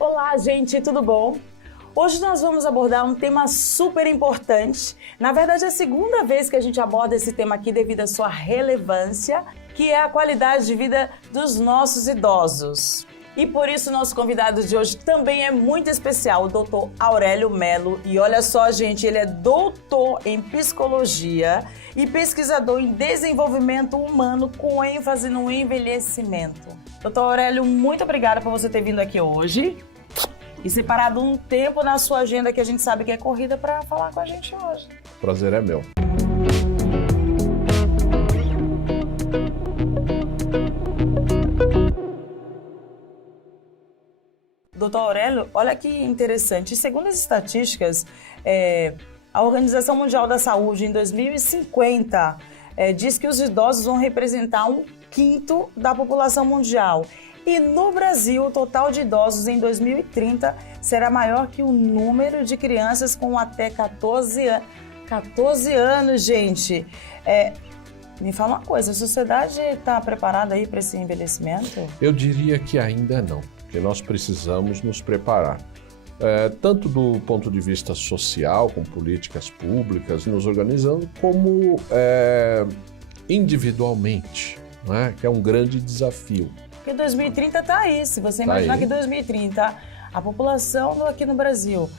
Olá, gente, tudo bom? Hoje nós vamos abordar um tema super importante. Na verdade, é a segunda vez que a gente aborda esse tema aqui devido à sua relevância, que é a qualidade de vida dos nossos idosos. E por isso nosso convidado de hoje também é muito especial, o Dr. Aurélio Melo. E olha só, gente, ele é doutor em psicologia e pesquisador em desenvolvimento humano com ênfase no envelhecimento. Dr. Aurélio, muito obrigada por você ter vindo aqui hoje e separado um tempo na sua agenda que a gente sabe que é corrida para falar com a gente hoje. Prazer é meu. Doutor Aurélio, olha que interessante. Segundo as estatísticas, a Organização Mundial da Saúde, em 2050, diz que os idosos vão representar 1/5 da população mundial. E no Brasil, o total de idosos em 2030 será maior que o número de crianças com até 14 anos, gente. Me fala uma coisa, a sociedade está preparada aí para esse envelhecimento? Eu diria que ainda não, porque nós precisamos nos preparar. Tanto do ponto de vista social, com políticas públicas, nos organizando, como individualmente, né? Que é um grande desafio. Porque 2030 está aí, se você imaginar que 2030 a população aqui no Brasil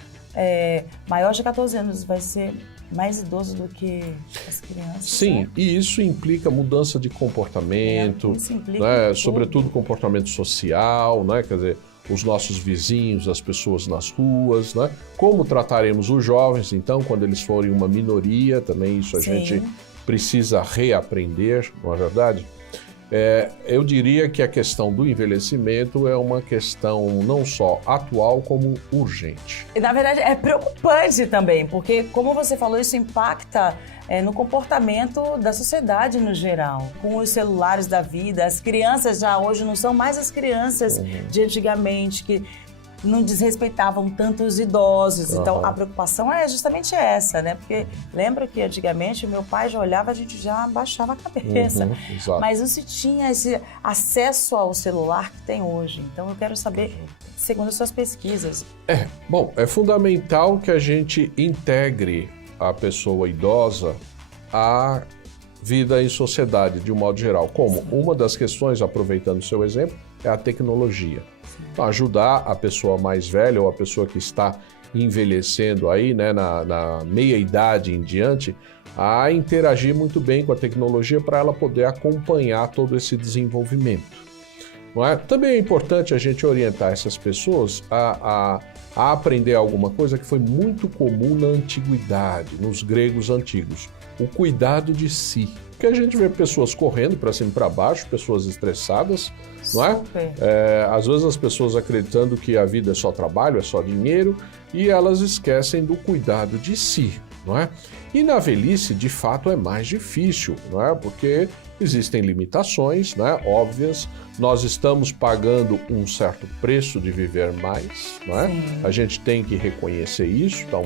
maior de 14 anos vai ser mais idoso do que as crianças. Sim, e isso implica mudança de comportamento, isso implica né? Sobretudo comportamento social, né? Quer dizer, os nossos vizinhos, as pessoas nas ruas, né? Como trataremos os jovens, então, quando eles forem uma minoria, também isso a gente precisa reaprender, não é verdade? Eu diria que a questão do envelhecimento é uma questão não só atual, como urgente. E, na verdade, é preocupante também, porque, como você falou, isso impacta no comportamento da sociedade no geral. Com os celulares da vida, as crianças já hoje não são mais as crianças de antigamente, que não desrespeitavam tanto os idosos. Então, a preocupação é justamente essa, né? Porque lembra que antigamente o meu pai já olhava, a gente já baixava a cabeça. Mas não se tinha esse acesso ao celular que tem hoje. Então, eu quero saber, segundo as suas pesquisas. Bom, é fundamental que a gente integre a pessoa idosa à vida em sociedade, de um modo geral. Como? Uma das questões, aproveitando o seu exemplo, é a tecnologia. Então, ajudar a pessoa mais velha ou a pessoa que está envelhecendo aí, né, na meia-idade em diante, a interagir muito bem com a tecnologia para ela poder acompanhar todo esse desenvolvimento. Não é? Também é importante a gente orientar essas pessoas a aprender alguma coisa que foi muito comum na antiguidade, nos gregos antigos, o cuidado de si. Porque a gente vê pessoas correndo para cima e para baixo, pessoas estressadas, não é? Às vezes as pessoas acreditando que a vida é só trabalho, é só dinheiro, e elas esquecem do cuidado de si, não é? E na velhice, de fato, é mais difícil, não é? Porque existem limitações, né, óbvias. Nós estamos pagando um certo preço de viver mais, não é? A gente tem que reconhecer isso. Então,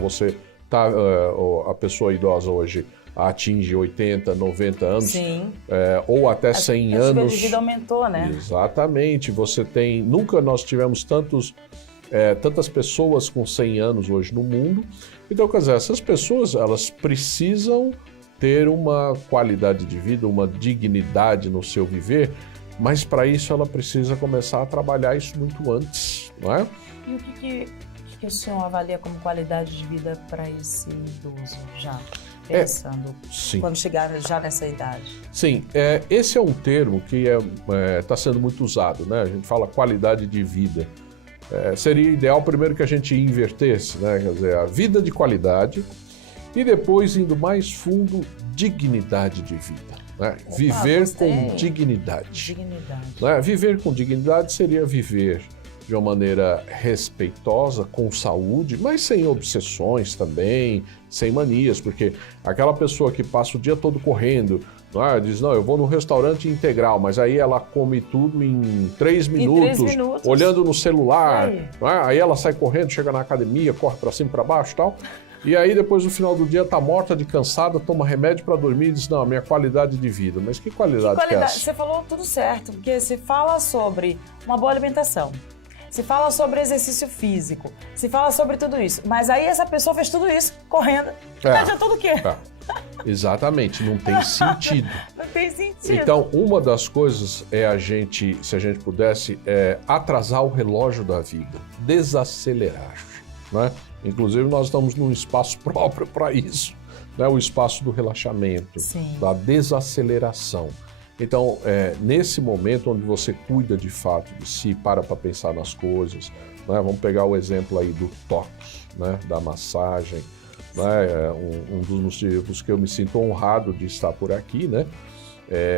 a pessoa idosa hoje atinge 80, 90 anos, ou até 100 anos. A expectativa de vida aumentou, né? Exatamente. Nunca nós tivemos tantas pessoas com 100 anos hoje no mundo. Então, quer dizer, essas pessoas, elas precisam ter uma qualidade de vida, uma dignidade no seu viver, mas para isso ela precisa começar a trabalhar isso muito antes, não é? E o que o senhor avalia como qualidade de vida para esse idoso já? Pensando, quando chegar já nessa idade. Sim, esse é um termo que está sendo muito usado, né? A gente fala qualidade de vida. Seria ideal primeiro que a gente invertesse, né? Quer dizer, a vida de qualidade e depois, indo mais fundo, dignidade de vida. Né? Viver com dignidade. Né? Viver com dignidade seria viver de uma maneira respeitosa, com saúde, mas sem obsessões também, sem manias, porque aquela pessoa que passa o dia todo correndo, diz, não, eu vou num restaurante integral, mas aí ela come tudo em 3 minutos, olhando no celular, aí ela sai correndo, chega na academia, corre para cima e para baixo e tal, e aí depois no final do dia tá morta de cansada, toma remédio para dormir e diz, não, a minha qualidade de vida. Mas que qualidade que é essa? Você falou tudo certo, porque você fala sobre uma boa alimentação. se fala sobre exercício físico, se fala sobre tudo isso. Mas aí essa pessoa fez tudo isso correndo. Adiantou do quê? Exatamente, não tem sentido. Não tem sentido. Então, uma das coisas é a gente, se a gente pudesse, atrasar o relógio da vida, desacelerar, né? Inclusive, nós estamos num espaço próprio para isso, né? O espaço do relaxamento, Sim. da desaceleração. Então, nesse momento onde você cuida de fato de si, para pensar nas coisas, né? Vamos pegar o exemplo aí do toque, né? Da massagem, né? Um dos motivos que eu me sinto honrado de estar por aqui, né?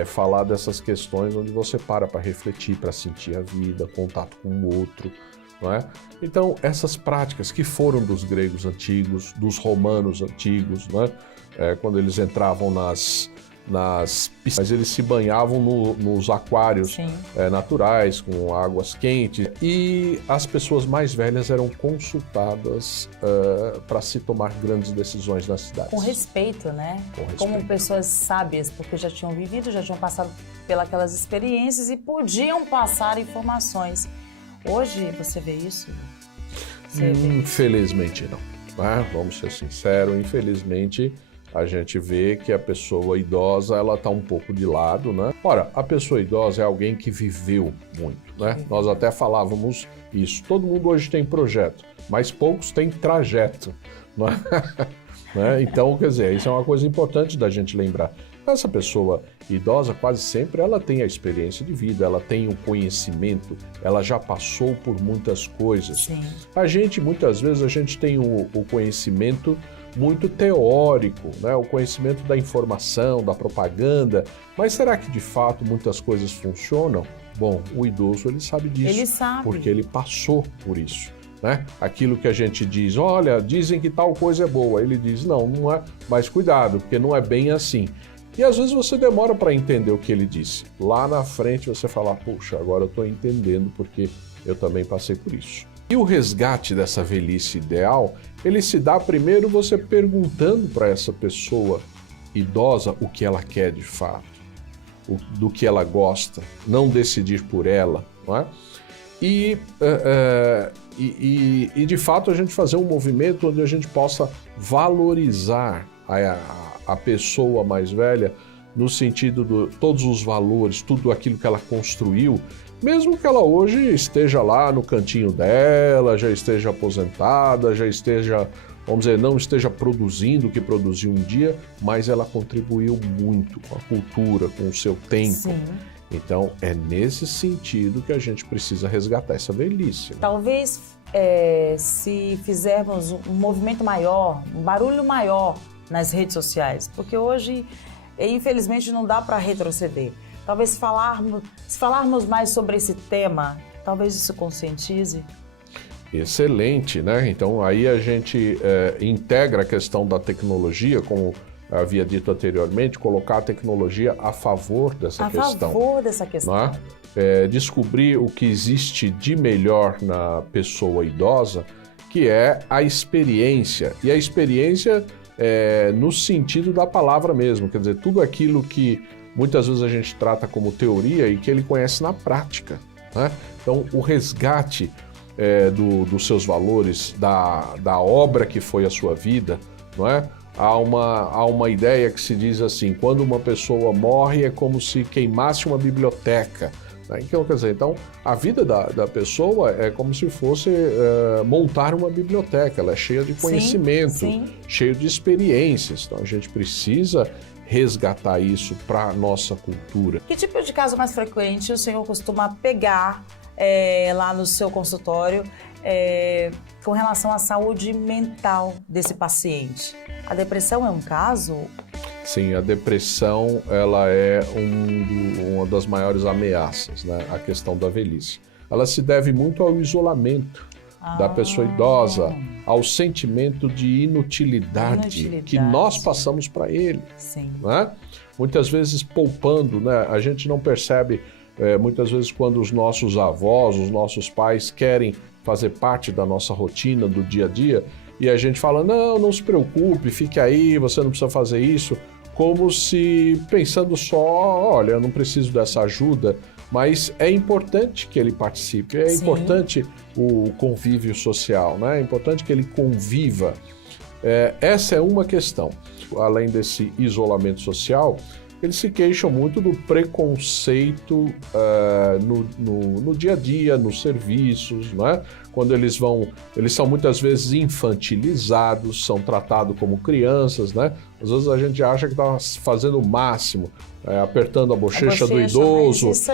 Falar dessas questões onde você para refletir, para sentir a vida, contato com o outro, não é? Então, essas práticas que foram dos gregos antigos, dos romanos antigos, não é? Quando eles entravam nas piscinas, eles se banhavam nos aquários naturais, com águas quentes, e as pessoas mais velhas eram consultadas para se tomar grandes decisões nas cidades. Com respeito, né? Com respeito. Como pessoas sábias, porque já tinham vivido, já tinham passado pelas experiências e podiam passar informações. Hoje, você vê isso? Infelizmente não, né? Vamos ser sinceros, infelizmente a gente vê que a pessoa idosa, ela está um pouco de lado, né? Ora, a pessoa idosa é alguém que viveu muito, né? Nós até falávamos isso. Todo mundo hoje tem projeto, mas poucos têm trajeto, né? Então, quer dizer, isso é uma coisa importante da gente lembrar. Essa pessoa idosa, quase sempre, ela tem a experiência de vida, ela tem o conhecimento, ela já passou por muitas coisas. Sim. Muitas vezes, a gente tem o conhecimento muito teórico, né? O conhecimento da informação, da propaganda, mas será que de fato muitas coisas funcionam? Bom, o idoso ele sabe disso, ele sabe, porque ele passou por isso, né? Aquilo que a gente diz, olha, dizem que tal coisa é boa, ele diz, não é, mas cuidado, porque não é bem assim. E às vezes você demora para entender o que ele disse. Lá na frente você fala, puxa, agora eu estou entendendo porque eu também passei por isso. E o resgate dessa velhice ideal, ele se dá primeiro você perguntando para essa pessoa idosa o que ela quer de fato, do que ela gosta, não decidir por ela, não é? E de fato a gente fazer um movimento onde a gente possa valorizar a pessoa mais velha no sentido de todos os valores, tudo aquilo que ela construiu, mesmo que ela hoje esteja lá no cantinho dela, já esteja aposentada, já esteja, vamos dizer, não esteja produzindo o que produziu um dia, mas ela contribuiu muito com a cultura, com o seu tempo. Sim. Então, é nesse sentido que a gente precisa resgatar essa velhice. Né? Talvez, se fizermos um movimento maior, um barulho maior nas redes sociais, porque hoje, infelizmente, não dá para retroceder. Talvez se falarmos mais sobre esse tema, talvez isso conscientize. Excelente, né? Então aí a gente integra a questão da tecnologia, como havia dito anteriormente, colocar a tecnologia a favor dessa questão. A favor dessa questão. Né? Descobrir o que existe de melhor na pessoa idosa, que é a experiência. E a experiência no sentido da palavra mesmo, quer dizer, tudo aquilo que muitas vezes a gente trata como teoria e que ele conhece na prática. Né? Então, o resgate dos seus valores, da obra que foi a sua vida, não é? Há uma ideia que se diz assim, quando uma pessoa morre é como se queimasse uma biblioteca. Né? Então, quer dizer, então, a vida da pessoa é como se fosse montar uma biblioteca, ela é cheia de conhecimento, cheia de experiências. Então, a gente precisa resgatar isso para a nossa cultura. Que tipo de caso mais frequente o senhor costuma pegar lá no seu consultório com relação à saúde mental desse paciente? A depressão é um caso? Sim, a depressão ela é uma das maiores ameaças, né? A questão da velhice. Ela se deve muito ao isolamento da pessoa idosa, ao sentimento de inutilidade que nós passamos para ele. Sim. Né? Muitas vezes poupando, né? A gente não percebe, muitas vezes quando os nossos avós, os nossos pais querem fazer parte da nossa rotina, do dia a dia, e a gente fala, não se preocupe, fique aí, você não precisa fazer isso, como se pensando só, olha, eu não preciso dessa ajuda, Mas é importante que ele participe, é Sim. importante o convívio social, né? É importante que ele conviva. Essa é uma questão. Além desse isolamento social, eles se queixam muito do preconceito no dia a dia, nos serviços, né? Quando eles são muitas vezes infantilizados, são tratados como crianças, né? Às vezes a gente acha que está fazendo o máximo, apertando a bochecha do idoso, isso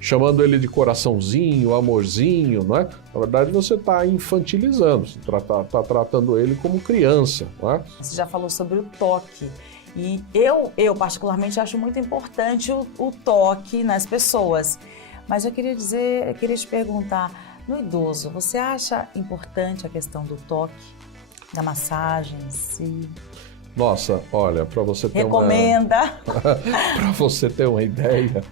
chamando ele de coraçãozinho, amorzinho, né? Na verdade você está infantilizando, você está tratando ele como criança, né? Você já falou sobre o toque. E eu particularmente acho muito importante o toque nas pessoas. Mas eu queria te perguntar, no idoso, você acha importante a questão do toque, da massagem em si? Nossa, olha, para você ter Recomenda? Para você ter uma ideia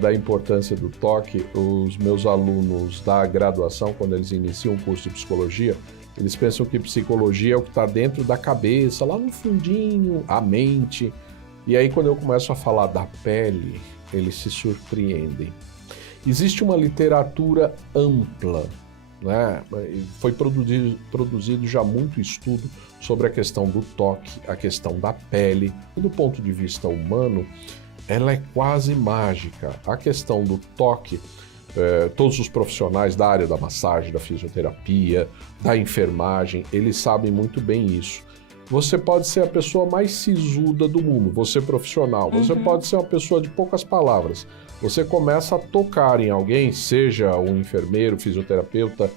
da importância do toque, os meus alunos da graduação, quando eles iniciam o curso de psicologia, eles pensam que psicologia é o que está dentro da cabeça, lá no fundinho, a mente. E aí, quando eu começo a falar da pele, eles se surpreendem. Existe uma literatura ampla, né? Foi produzido já muito estudo sobre a questão do toque, a questão da pele. E do ponto de vista humano, ela é quase mágica. A questão do toque, todos os profissionais da área da massagem, da fisioterapia, da enfermagem, eles sabem muito bem isso. Você pode ser a pessoa mais sisuda do mundo, você profissional, você pode ser uma pessoa de poucas palavras. Você começa a tocar em alguém, seja um enfermeiro, fisioterapeuta,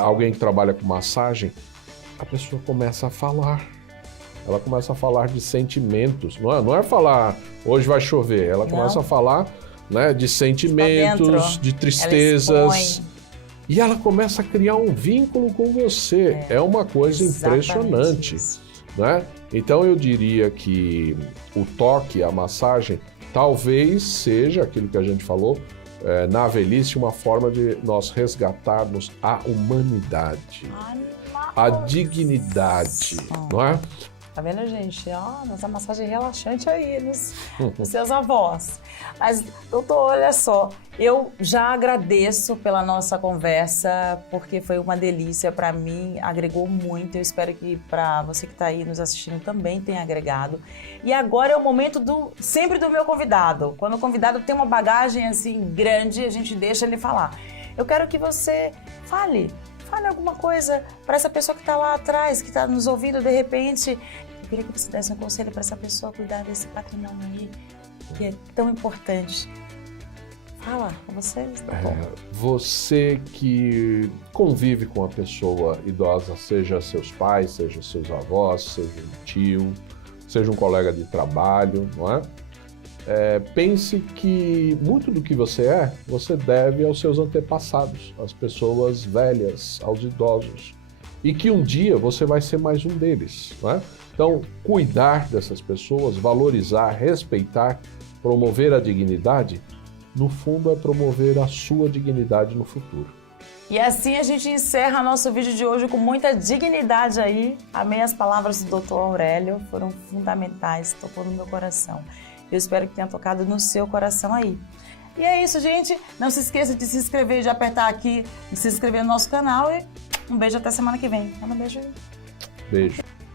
alguém que trabalha com massagem, a pessoa começa a falar. Ela começa a falar de sentimentos, não é falar hoje vai chover, ela começa a falar, né, de sentimentos, de tristezas. E ela começa a criar um vínculo com você. É uma coisa impressionante, né? Então eu diria que o toque, a massagem, talvez seja aquilo que a gente falou, na velhice, uma forma de nós resgatarmos a humanidade, a dignidade, não é? Tá vendo, gente? Nossa massagem relaxante aí nos seus avós. Mas, doutor, olha só, eu já agradeço pela nossa conversa, porque foi uma delícia para mim, agregou muito. Eu espero que para você que está aí nos assistindo também tenha agregado. E agora é o momento sempre do meu convidado. Quando o convidado tem uma bagagem assim grande, a gente deixa ele falar. Eu quero que você fale alguma coisa para essa pessoa que está lá atrás, que está nos ouvindo de repente. Eu queria que você desse um conselho para essa pessoa cuidar desse patrimônio aí, que é tão importante. Fala com vocês. Você que convive com a pessoa idosa, seja seus pais, seja seus avós, seja um tio, seja um colega de trabalho, não é? Pense que muito do que você deve aos seus antepassados, às pessoas velhas, aos idosos. E que um dia você vai ser mais um deles, não é? Então, cuidar dessas pessoas, valorizar, respeitar, promover a dignidade, no fundo é promover a sua dignidade no futuro. E assim a gente encerra nosso vídeo de hoje com muita dignidade aí. Amei as palavras do Dr. Aurélio, foram fundamentais, tocou no meu coração. Eu espero que tenha tocado no seu coração aí. E é isso, gente. Não se esqueça de se inscrever, de apertar aqui, de se inscrever no nosso canal. E um beijo até semana que vem. Um beijo aí. Beijo.